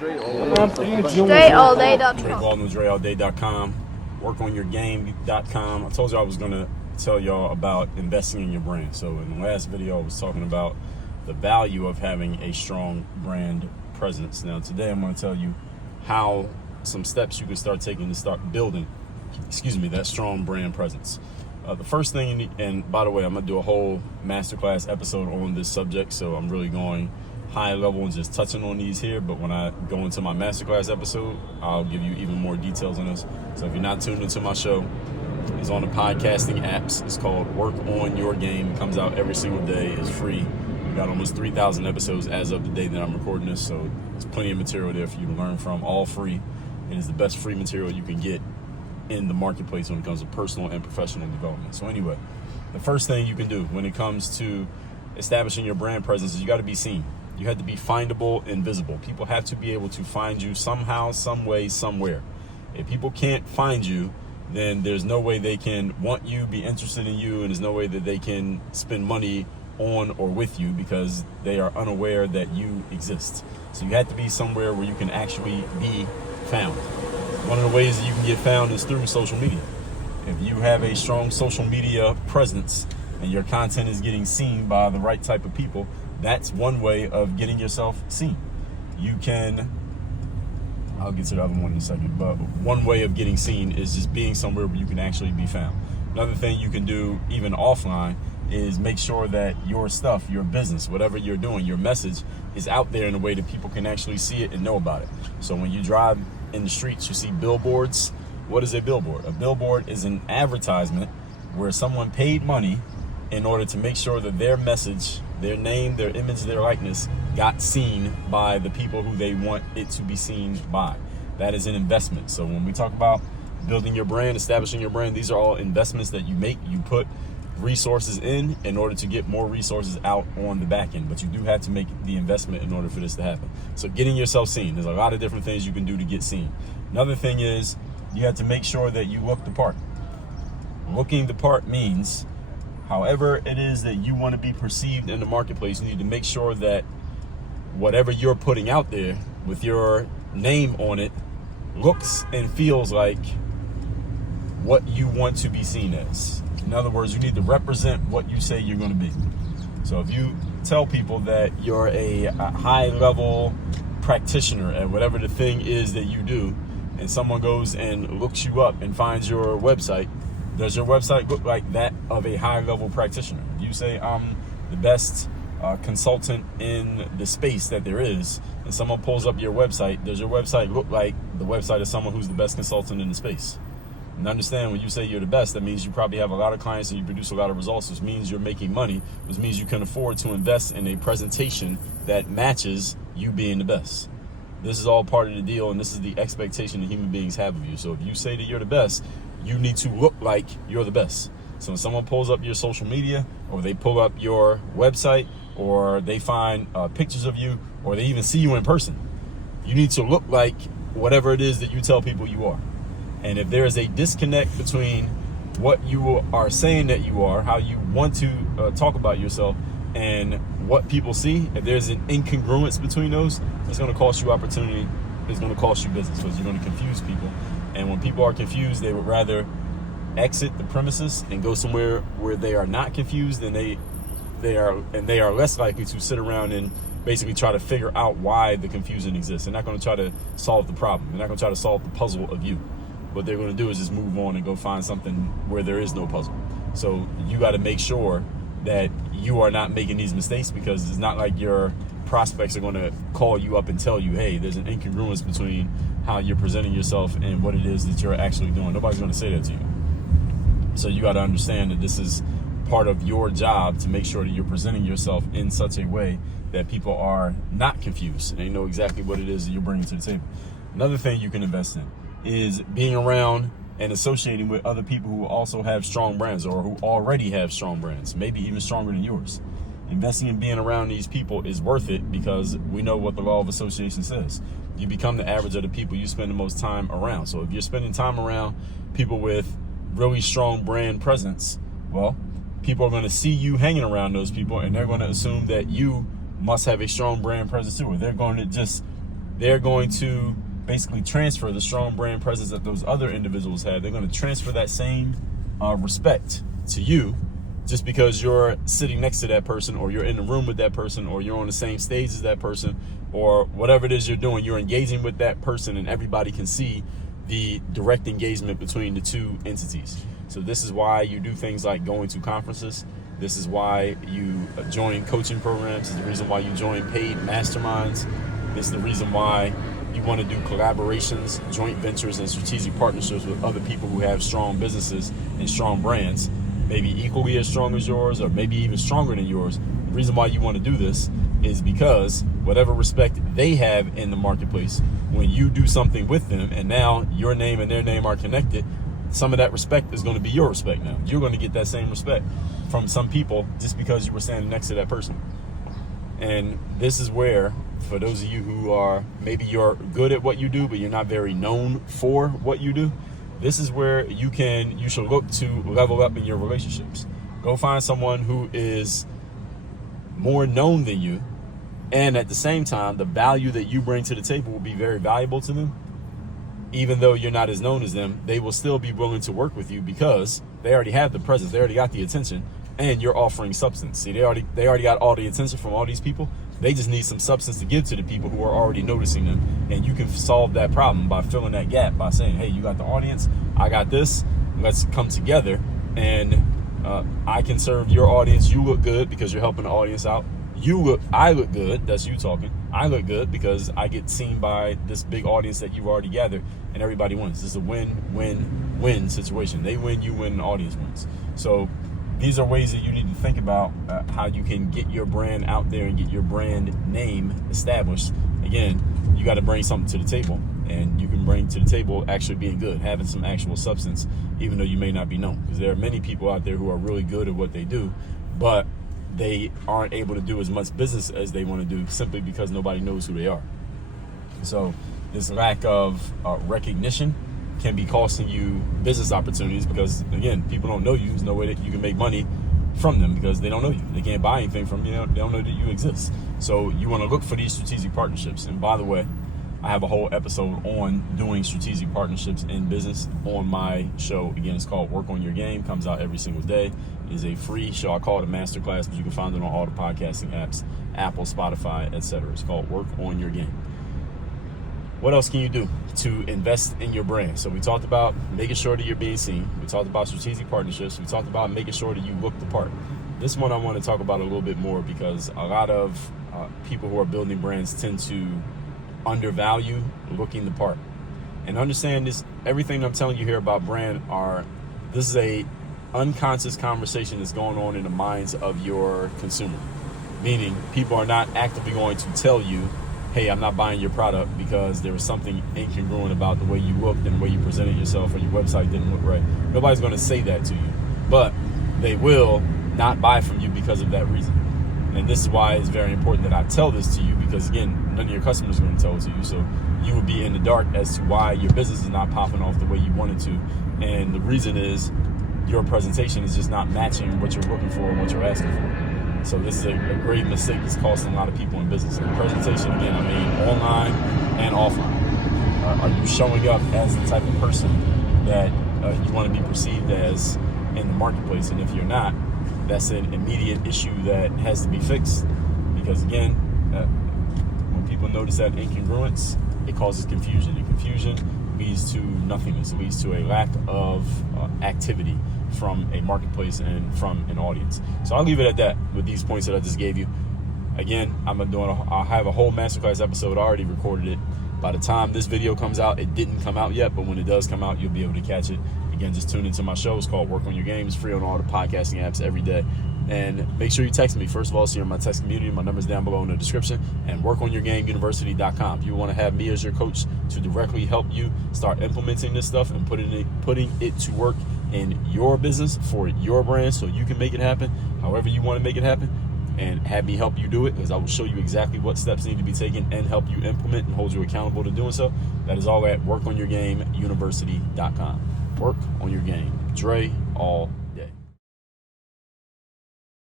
DreAllDay.com. Dre Baldwin, DreAllDay.com. WorkOnYourGame.com. I told you I was going to tell y'all about investing in your brand. So in the last video, I was talking about the value of having a strong brand presence. Now today, I'm going to tell you how some steps you can start taking to start building, that strong brand presence. The first thing you need, and by the way, I'm going to do a whole masterclass episode on this subject, so I'm really going high level and just touching on these here, but when I go into my masterclass episode, I'll give you even more details on this. So if you're not tuned into my show, it's on the podcasting apps. It's called Work On Your Game. It comes out every single day. It's free. We've got almost 3,000 episodes as of the day that I'm recording this, so there's plenty of material there for you to learn from, all free. It is the best free material you can get in the marketplace when it comes to personal and professional development. So anyway, the first thing you can do when it comes to establishing your brand presence is you got to be seen. You have to be findable and visible. People have to be able to find you somehow, some way, somewhere. If people can't find you, then there's no way they can want you, be interested in you, and there's no way that they can spend money on or with you because they are unaware that you exist. So you have to be somewhere where you can actually be found. One of the ways that you can get found is through social media. If you have a strong social media presence and your content is getting seen by the right type of people, that's one way of getting yourself seen. You can, I'll get to the other one in a second, but one way of getting seen is just being somewhere where you can actually be found. Another thing you can do even offline is make sure that your stuff, your business, whatever you're doing, your message is out there in a way that people can actually see it and know about it. So when you drive in the streets, you see billboards. What is a billboard? A billboard is an advertisement where someone paid money in order to make sure that their message, their name, their image, their likeness got seen by the people who they want it to be seen by. That is an investment. So when we talk about building your brand, establishing your brand, these are all investments that you make. You put resources in order to get more resources out on the back end, but you do have to make the investment in order for this to happen. So getting yourself seen, there's a lot of different things you can do to get seen. Another thing is you have to make sure that you look the part. Looking the part means however it is that you want to be perceived in the marketplace, you need to make sure that whatever you're putting out there with your name on it looks and feels like what you want to be seen as. In other words, you need to represent what you say you're going to be. So if you tell people that you're a high-level practitioner at whatever the thing is that you do, and someone goes and looks you up and finds your website, does your website look like that of a high-level practitioner? You say, I'm the best consultant in the space that there is, and someone pulls up your website, does your website look like the website of someone who's the best consultant in the space? And understand, when you say you're the best, that means you probably have a lot of clients and you produce a lot of results, which means you're making money, which means you can afford to invest in a presentation that matches you being the best. This is all part of the deal, and this is the expectation that human beings have of you. So if you say that you're the best, you need to look like you're the best. So when someone pulls up your social media, or they pull up your website, or they find pictures of you, or they even see you in person, you need to look like whatever it is that you tell people you are. And if there is a disconnect between what you are saying that you are, how you want to talk about yourself, and what people see, if there's an incongruence between those, it's going to cost you opportunity. It's going to cost you business because you're going to confuse people. And when people are confused, they would rather exit the premises and go somewhere where they are not confused, and they are less likely to sit around and basically try to figure out why the confusion exists. They're not going to try to solve the problem. They're not going to try to solve the puzzle of you. What they're going to do is just move on and go find something where there is no puzzle. So you got to make sure that you are not making these mistakes, because it's not like your prospects are going to call you up and tell you, hey, there's an incongruence between how you're presenting yourself and what it is that you're actually doing. Nobody's going to say that to you. So you got to understand that this is part of your job to make sure that you're presenting yourself in such a way that people are not confused and they know exactly what it is that you're bringing to the table. Another thing you can invest in is being around and associating with other people who also have strong brands, or who already have strong brands, maybe even stronger than yours. Investing in being around these people is worth it, because we know what the law of association says. You become the average of the people you spend the most time around. So if you're spending time around people with really strong brand presence, well, people are going to see you hanging around those people, and they're going to assume that you must have a strong brand presence too, or they're going to just they're going to basically transfer the strong brand presence that those other individuals had. They're going to transfer that same respect to you just because you're sitting next to that person, or you're in the room with that person, or you're on the same stage as that person, or whatever it is you're doing. You're engaging with that person, and everybody can see the direct engagement between the two entities. So this is why you do things like going to conferences. This is why you join coaching programs. This is the reason why you join paid masterminds. This is the reason why you want to do collaborations, joint ventures, and strategic partnerships with other people who have strong businesses and strong brands, maybe equally as strong as yours, or maybe even stronger than yours. The reason why you want to do this is because whatever respect they have in the marketplace, when you do something with them and now your name and their name are connected, some of that respect is going to be your respect now. You're going to get that same respect from some people just because you were standing next to that person. And this is where, for those of you who are, maybe you're good at what you do, but you're not very known for what you do, this is where you should look to level up in your relationships. Go find someone who is more known than you, and at the same time, the value that you bring to the table will be very valuable to them. Even though you're not as known as them, they will still be willing to work with you because they already have the presence, they already got the attention, and you're offering substance. See, they already got all the attention from all these people. They just need some substance to give to the people who are already noticing them. And you can solve that problem by filling that gap by saying, hey, you got the audience, I got this, let's come together, and I can serve your audience. You look good because you're helping the audience out. I look good, that's you talking. I look good because I get seen by this big audience that you've already gathered, and everybody wins. This is a win-win-win situation. They win, you win, the audience wins. So these are ways that you need to think about how you can get your brand out there and get your brand name established. Again, you got to bring something to the table, and you can bring to the table actually being good, having some actual substance, even though you may not be known. Because there are many people out there who are really good at what they do, but they aren't able to do as much business as they want to do simply because nobody knows who they are. So this lack of recognition can be costing you business opportunities because, again, people don't know you. There's no way that you can make money from them because they don't know you. They can't buy anything from you. They don't know that you exist. So you want to look for these strategic partnerships. And by the way, I have a whole episode on doing strategic partnerships in business on my show. Again, it's called Work on Your Game. Comes out every single day. It is a free show. I call it a masterclass, but you can find it on all the podcasting apps, Apple, Spotify, etc. It's called Work on Your Game. What else can you do to invest in your brand? So we talked about making sure that you're being seen. We talked about strategic partnerships. We talked about making sure that you look the part. This one I want to talk about a little bit more because a lot of people who are building brands tend to undervalue looking the part. And understand this, everything I'm telling you here about brand this is a unconscious conversation that's going on in the minds of your consumer. Meaning people are not actively going to tell you, hey, I'm not buying your product because there was something incongruent about the way you looked and the way you presented yourself, or your website didn't look right. Nobody's going to say that to you, but they will not buy from you because of that reason. And this is why it's very important that I tell this to you, because again, none of your customers are going to tell it to you. So you will be in the dark as to why your business is not popping off the way you want it to. And the reason is your presentation is just not matching what you're looking for and what you're asking for. So this is a great mistake that's costing a lot of people in business. And presentation, again, I mean online and offline. Are you showing up as the type of person that you want to be perceived as in the marketplace? And if you're not, that's an immediate issue that has to be fixed. Because again, when people notice that incongruence, it causes confusion. And confusion leads to nothingness. It leads to a lack of activity from a marketplace and from an audience. So I'll leave it at that with these points that I just gave you. Again, I'll have a whole masterclass episode. I already recorded it. By the time this video comes out, it didn't come out yet, but when it does come out, you'll be able to catch it. Again, just tune into my show. It's called Work on Your Game. It's free on all the podcasting apps every day. And make sure you text me, first of all, so you're in my text community. My number's down below in the description. And workonyourgameuniversity.com. If you want to have me as your coach to directly help you start implementing this stuff and putting it to work in your business for your brand so you can make it happen however you want to make it happen, and have me help you do it, because I will show you exactly what steps need to be taken and help you implement and hold you accountable to doing so. That is all at workonyourgameuniversity.com. Work on your game. Dre, all